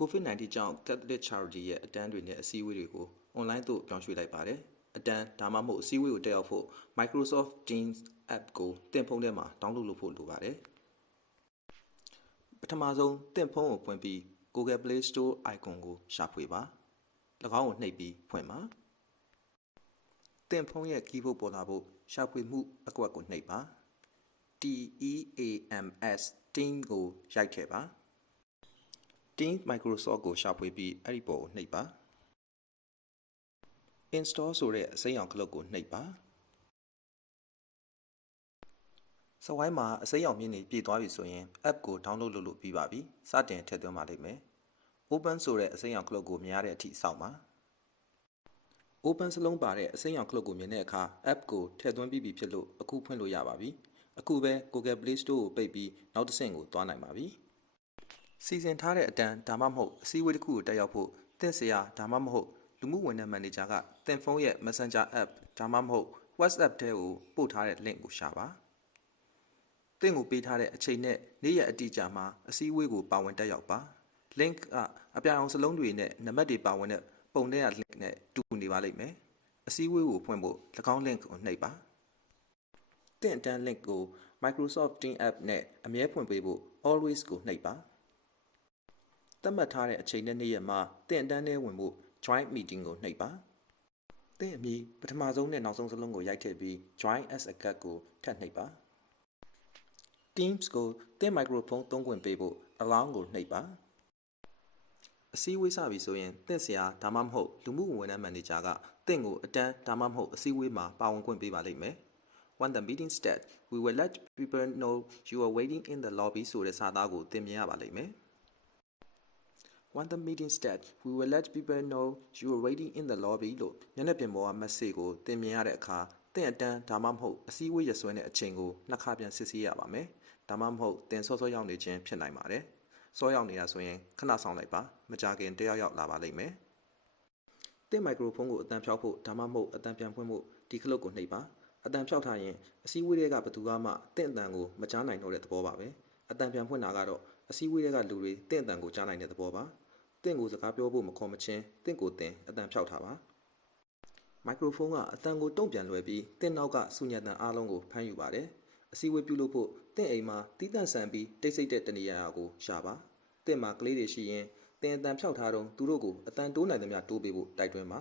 COVID-19 ကြောင့် Catholic Charity ရဲ့အတန်းတွေနဲ့အစည်းအဝေးတွေကို online သို့ပြောင်းရွှေ့လိုက်ပါတယ်။အတန်းဒါမှမဟုတ်အစည်းအဝေးကိုတက်ရောက်ဖို့ Microsoft Teams app ကိုသင်ဖုန်းထဲမှာ download လုပ်ဖို့လိုပါတယ်။ပထမဆုံးသင်ဖုန်းကိုဖွင့်ပြီး Google Play Store icon ကိုရှာဖွေပါ။၎င်းကိုနှိပ်ပြီးဖွင့်ပါ။သင်ဖုန်းရဲ့ keyboard ပေါ်လာဖို့ရှာဖွေမှုအကွက်ကိုနှိပ်ပါ။ TEAMS Team ကိုရိုက်ထည့်ပါ။ Team Microsoft ကိုရှာဖွေပြီးအဲ့ဒီပေါ်ကိုနှိပ်ပါ Install ဆိုတဲ့အစိမ်းရောင်ခလုတ်ကိုနှိပ်ပါစဝိုင်းမှာအစိမ်းရောင်မြင့်နေပြည့်သွားပြီဆိုရင် app ကို download လုပ်လို့ပြီးပါပြီစတင်ထည့်သွင်းပါလိမ့်မယ် Open ဆိုတဲ့အစိမ်းရောင်ခလုတ်ကိုမြင်ရတဲ့အထိစောင့်ပါ Open စလုံးပါတဲ့အစိမ်းရောင်ခလုတ်ကိုမြင်တဲ့အခါ app ကိုထည့်သွင်းပြီးပြီဖြစ်လို့အခုဖွင့်လို့ရပါပြီအခုပဲ Google Play Store ကိုပိတ်ပြီးနောက်တစ်ဆင့်ကိုသွားနိုင်ပါပြီစီစဉ်ထားတဲ့အတန်းဒါမှမဟုတ်အစည်းအဝေးတစ်ခုကိုတက်ရောက်ဖို့သင်ဆရာဒါမှမဟုတ်လူမှုဝန်ထမ်းမန်နေဂျာကသင်ဖုန်းရဲ့ Messenger app ဒါမှမဟုတ် WhatsApp ထဲကိုပို့ထားတဲ့ link ကိုရှာပါသင်ကိုပေးထားတဲ့အချိန်နဲ့နေ့ရက်အတိအကျမှာအစည်းအဝေးကိုပါဝင်တက်ရောက်ပါ link ကအပြာရောင်စလုံးတွေနဲ့နံပါတ်တွေပါဝင်တဲ့ပုံထဲက link နဲ့တူနေပါလိမ့်မယ်အစည်းအဝေးကိုဖွင့်ဖို့၎င်း link ကိုနှိပ်ပါသင်အတန်း link ကို Microsoft Teams app နဲ့အမြဲဖွင့်ပေးဖို့ always ကိုနှိပ်ပါသတ်မှတ်ထားတဲ့အချိန်နဲ့နေ့ရက်မှာသင်အတန်းထဲဝင်ဖို့ join meeting ကိုနှိပ်ပါသင်အမည်ပထမဆုံးနဲ့နောက်ဆုံးစလုံးကိုရိုက်ထည့်ပြီး join as a guest ကိုထပ်နှိပ်ပါ Teams ကိုသင် microphone သုံးခွင့်ပေးဖို့ allow ကိုနှိပ်ပါအစည်းအဝေးစပြီဆိုရင်သင်ဆရာဒါမှမဟုတ်လူမှုဝန်ထမ်းမန်နေဂျာကသင်ကိုအတန်းဒါမှမဟုတ်အစည်းအဝေးမှာပါဝင်ခွင့်ပေးပါလိမ့်မယ် When the meeting starts, we will let people know you are waiting in the lobby ဆိုတဲ့စာသားကိုသင်မြင်ရပါလိမ့်မယ် When the meeting starts, we will let people know you are waiting in the lobby လို့မျက်နှာပြင်ပေါ်က message ကိုသင်မြင်ရတဲ့အခါသင်အတန်းဒါမှမဟုတ်အစည်းအဝေးရဆွဲတဲ့အချိန်ကိုနှစ်ခါပြန်စစ်ဆေးရပါမယ်ဒါမှမဟုတ်သင်စောစောရောက်နေခြင်းဖြစ်နိုင်ပါတယ်စောရောက်နေတာဆိုရင်ခဏဆောင်လိုက်ပါမကြခင်တယောက်လာပါလိမ့်မယ်သင် microphone ကိုအတန်းဖြောက်ဖို့ဒါမှမဟုတ်အတန်းပြန်ဖွင့်ဖို့ဒီခလုတ်ကိုနှိပ်ပါအတန်းဖြောက်ထားရင်အစည်းအဝေးတွေကဘသူကမှသင်အတန်းကိုမကြားနိုင်တော့တဲ့သဘောပါပဲအတန်းပြန်ဖွင့်တာကတော့အစည်းအဝေးတွေကလူတွေသင်အတန်းကိုကြားနိုင်တဲ့သဘောပါသင်ကိုစကားပြောဖို့မခေါ်မချင်းသင်ကိုသင်အတန်းဖြောက်ထားပါမိုက်ခရိုဖုန်းကအတန်းကိုတုံ့ပြန်လွှဲပြီးသင်နောက်ကစူညံတန်အားလုံးကိုဖမ်းယူပါတယ်အစည်းအဝေးပြုလုပ်ဖို့သင်အိမ်မှာတီးတန့်ဆန်ပြီးတိတ်ဆိတ်တဲ့တနေရာကိုရှာပါသင်မှာကလေးတွေရှိရင်သင်အတန်းဖြောက်ထားတော့သူတို့ကိုအတန်းတိုးနိုင်သမျှတိုးပေးဖို့တိုက်တွန်းပါ